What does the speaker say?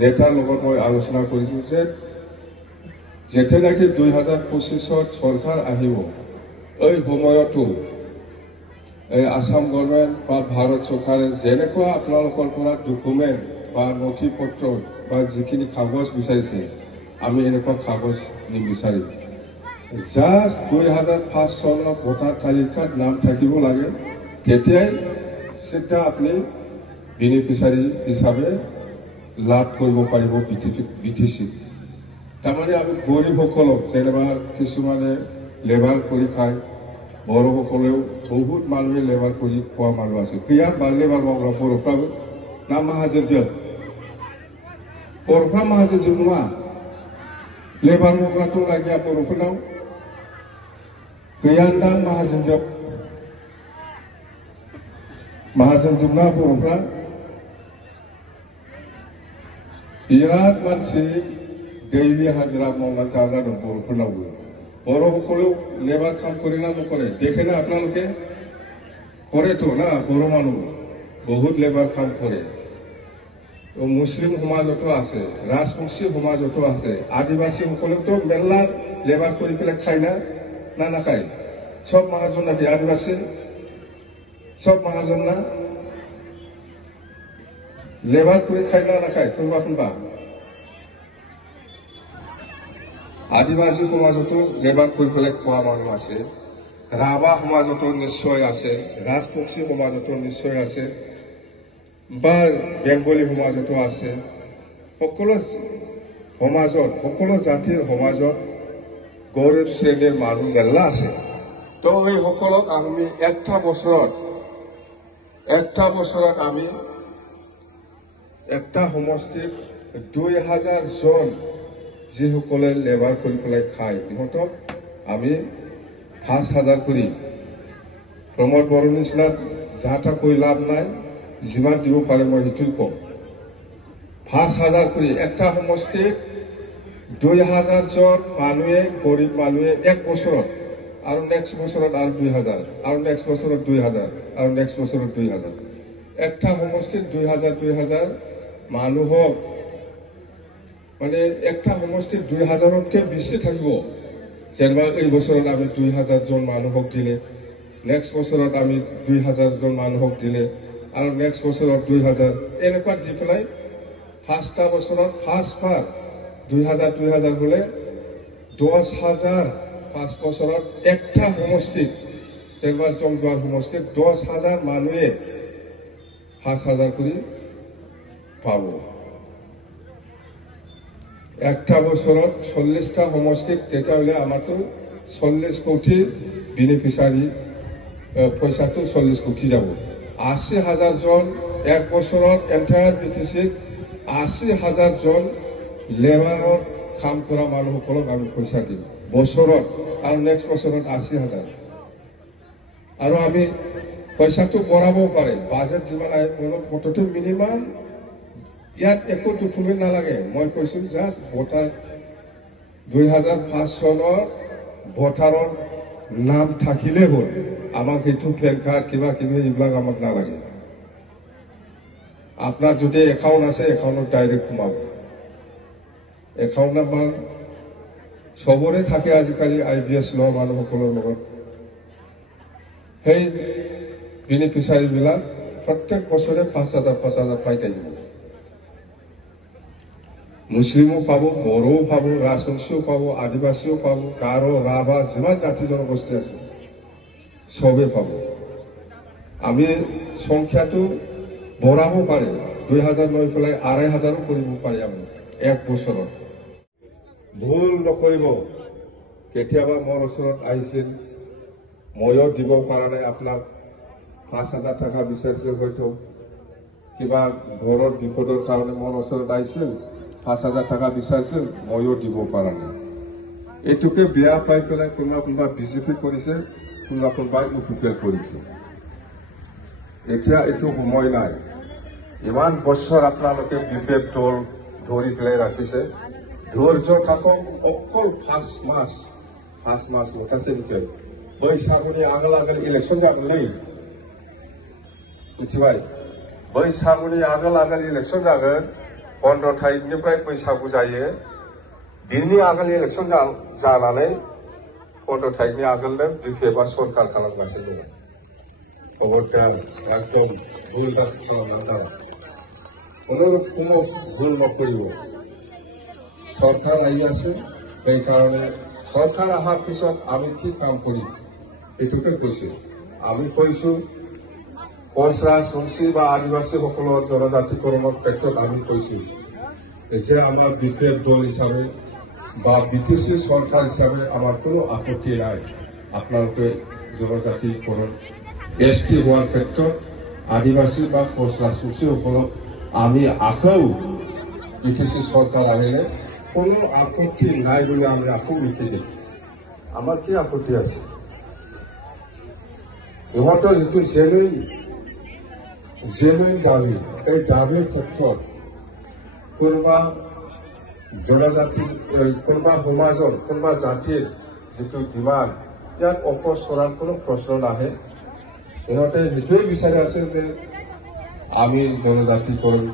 নেতাৰ লগত মই আলোচনা কৰিছোঁ যে যেতিয়া নেকি 2025 চৰকাৰ আহিব এই সময়তো এই আসাম গভৰ্ণমেণ্ট বা ভাৰত চৰকাৰে যেনেকুৱা আপোনালোকৰ পৰা ডকুমেণ্ট বা নথি পত্ৰ বা যিখিনি কাগজ বিচাৰিছে আমি এনেকুৱা কাগজ নিবিচাৰিম জাষ্ট 2005 চনৰ ভোটাৰ তালিকাত নাম থাকিব লাগে তেতিয়াই চিধা আপুনি বেনিফিচিয়াৰী হিচাপে লাভ কৰিব পাৰিব বিটিচি তাৰমানে আমি গৰীবসকলক যেনিবা কিছুমানে লেবাৰ কৰি খায় বড়োসকলেও বহুত মানুহে লেবাৰ কৰি খোৱা মানুহ আছে কিয়া লেবাৰ মাवग्रा बर'फ्राबो ना माहाजोनजों बर'फ्रा माहाजोनजों नङा लेबार मावग्रा दंना गैया बर'फोरनाव गैयानदां माहाजोनजों ना बर'फ्रा बिराद मानसि दैलि हाजिरा मावनानै जाग्रा दं बर'फोरनावबो बर'সকলেও লেবাৰ কাম কৰে না নকৰে দেখে না আপোনালোকে কৰেতো না বড়ো মানুহ বহুত লেবাৰ কাম কৰে মুছলিম সমাজতো আছে ৰাজবংশী সমাজতো আছে আদিবাসীসকলেতো মেলা লেবাৰ কৰি পেলাই খায় না নাখায় সব মাহাজন নাকি আদিবাসী সব মাহাজন না লেবাৰ কৰি খায় না নাখায় কোনোবা আদিবাসী সমাজতো লেবাৰ কৰি পেলাই খোৱা মানুহ আছে ৰাভা সমাজতো নিশ্চয় আছে ৰাজবংশী সমাজতো নিশ্চয় আছে বা বেংগলী সমাজতো আছে সকলো সমাজত সকলো জাতিৰ সমাজত গৰীব শ্ৰেণীৰ মানুহ মেলা আছে তো এই সকলক আমি একটা বছৰত আমি একটা সমষ্টিত 2000 জন যিসকলে লেবাৰ কৰি পেলাই খায় ইহঁতক আমি 5000 কৰি প্ৰমোদ বড়োৰ নিচিনা যাহা কৈ লাভ নাই যিমান দিব পাৰে মই সেইটোই কম 5000 কৰি একটা সমষ্টিত 2000 জন মানুহে গৰীব মানুহে এক বছৰত আৰু নেক্সট বছৰত আৰু 2000 আৰু নেক্সট বছৰত 2000 আৰু নেক্সট বছৰত 2000 একটা সমষ্টিত 2000 মানুহক মানে একটা সমষ্টিত 2000তকৈ বেছি থাকিব যেনিবা এই বছৰত আমি 2000 জন মানুহক দিলে নেক্সট বছৰত আমি 2000 জন মানুহক দিলে আৰু নেক্সট বছৰত 2000 এনেকুৱা দি পেলাই ফাৰ্ষ্টটা বছৰত ফাৰ্ষ্টবাৰ 2000 হলে 10000 5 বছৰত একটা সমষ্টিত যেনিবা জংগোৱাৰ সমষ্টিত 10000 মানুহে 5000 কৰি পাব একটা বছৰত 40টা সমষ্টিত তেতিয়াহ'লে আমাৰতো 40 কোটি বেনিফিচিয়াৰী পইচাটো 40 কোটি যাব 80000 জন এক বছৰত এন্টায়াৰ বিটিচিত 80000 জন লেবাৰৰ কাম কৰা মানুহসকলক আমি পইচা দিম বছৰত আৰু নেক্সট বছৰত 80000 আৰু আমি পইচাটো বঢ়াব পাৰে বাজেট যিমান আহে মনতো মিনিমাম ইয়াত একো ডকুমেণ্ট নালাগে মই কৈছোঁ জাষ্ট ভোটাৰ 2005 চনৰ ভোটাৰৰ নাম থাকিলে হ'ল আমাক সেইটো পেন কাৰ্ড কিবা এইবিলাক আমাক নালাগে আপোনাৰ যদি একাউণ্ট আছে একাউণ্টত ডাইৰেক্ট সোমাব একাউণ্ট নাম্বাৰ সবৰে থাকে আজিকালি IBS লোৱা মানুহসকলৰ লগত সেই বেনিফিচিয়াৰীবিলাক প্ৰত্যেক বছৰে 5000 পাই থাকিব মুছলিমো পাব বড়োও পাব ৰাজবংশীও পাব আদিবাসীও পাব গাৰো ৰাভা যিমান জাতি জনগোষ্ঠী আছে সবে পাব আমি সংখ্যাটো বঢ়াব পাৰে 2000 লৈ পেলাই 2500 কৰিব পাৰি আমি এক বছৰত ভুল নকৰিব কেতিয়াবা মোৰ ওচৰত আহিছিল ময়ো দিব পৰা নাই আপোনাক 5000 টকা বিচাৰিছিল হয়তো কিবা ঘৰৰ বিপদৰ কাৰণে মোৰ ওচৰত আহিছিল 5000 টকা বিচাৰিছিল ময়ো দিব পৰা নাই এইটোকে বেয়া পাই পেলাই কোনোবা বিজেপি কৰিছে কোনোবা ইউপিএল কৰিছে এতিয়া এইটো সময় নাই ইমান বছৰ আপোনালোকে বিপেড দল ধৰি পেলাই ৰাখিছে ধৈৰ্য থাকক অকল 5 মাস লটাছে ভিতৰত बैसागुनि आगोल इलेक्शन जागोनलै मिथिबाय बैसागुनि आगोल इलेक्शन जागोन 15 थारिखनिफ्राय बैसागु जायो बिनि आगोल इलेक्सन जानानै 15 थारिखनि आगोलनो बिपिएफआ सरखार खालामगासिनो दङ खबरदार एकदम भुल गाज्रि खालामनानै दाङा কোনোরকম ভুল নকৰিব সৰকাৰ আহি আছে এই কাৰণে সৰকাৰ আহাৰ পিছত আমি কি কাম কৰিম এটুকে কৈছো আমি কৈছো কোচ ৰাজবংশী বা আদিবাসীসকলৰ জনজাতিকৰণৰ ক্ষেত্ৰত আমি কৈছো যে আমাৰ বিপিএফ দল হিচাপে বা বিটিসি সৰকাৰ হিসাবে আমাৰ কোনো আপত্তি নাই আপোনালোকে জনজাতিকৰণ এসটি হওয়াৰ ক্ষেত্ৰত আদিবাসী বা কোচ ৰাজবংশীসকলক আমি আকৌ বিটিসি সরকার আহিলে কোনো আপত্তি নাই বলে আমি আকৌ লিখি দিম আমার কি আপত্তি আছে ইহঁতৰ যিটো জেনুইন দাবী এই দাবীৰ ক্ষেত্ৰত কোনোবা জনজাতি কোনোবা সমাজৰ কোনোবা জাতিৰ যিটো ডিমাণ্ড ইয়াক অপোজ কৰাৰ কোনো প্ৰশ্ন নাহে ইহঁতে সেইটোৱে বিচাৰি আছে যে আমি জনজাতিকৰণ